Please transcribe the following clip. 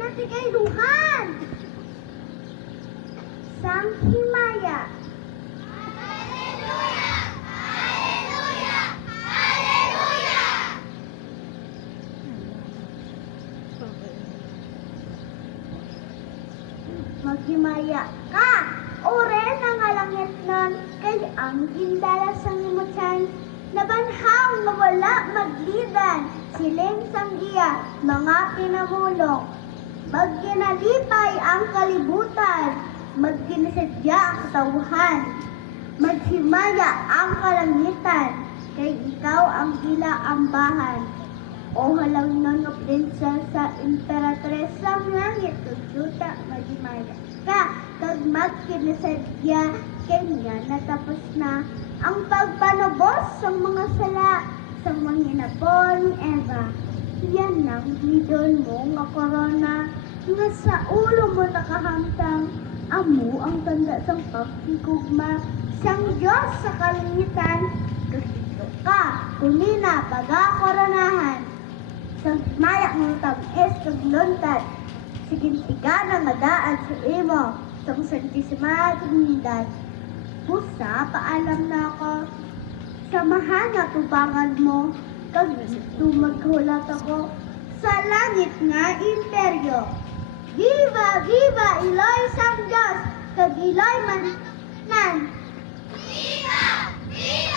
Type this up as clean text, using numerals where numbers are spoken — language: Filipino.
Natigayluhan! Sang himaya! Maghimaya ka! Ore na nga langit nun, kay ang gindala sang imutsan, nabanhang nga wala maglidan, siling sanggiya, mga pinamulong. Magginalipay ang kalibutan, magkinasadya ang katawhan, maghimaya ang kalangitan, kay ikaw ang ila-ambahan. O halang nun nga prinsesa, imperatres sa langit, tututa, maghimaya ka, kag magkinasadya, kay niya natapos na ang pagpanubos sa mga sala, sa mga hinapon ni Eva. Yan ang lidon mo nga korona, nga sa ulo mo nakahamtang, amo ang tanda sang pagkikugma, sang Diyos sa kalangitan, kasito ka, kumina, pagkakoronahan. Sang mayak ng tamis kag luntad, sigintiga na madaan sa imo, sang santisima tumindan. Pusa, paalam na ako, samahan na tubangan mo, kag tumaghulat ako, sa langit nga imperyo. Viva, viva, Iloy sang Diyos, kag Iloy manan. Viva! Viva!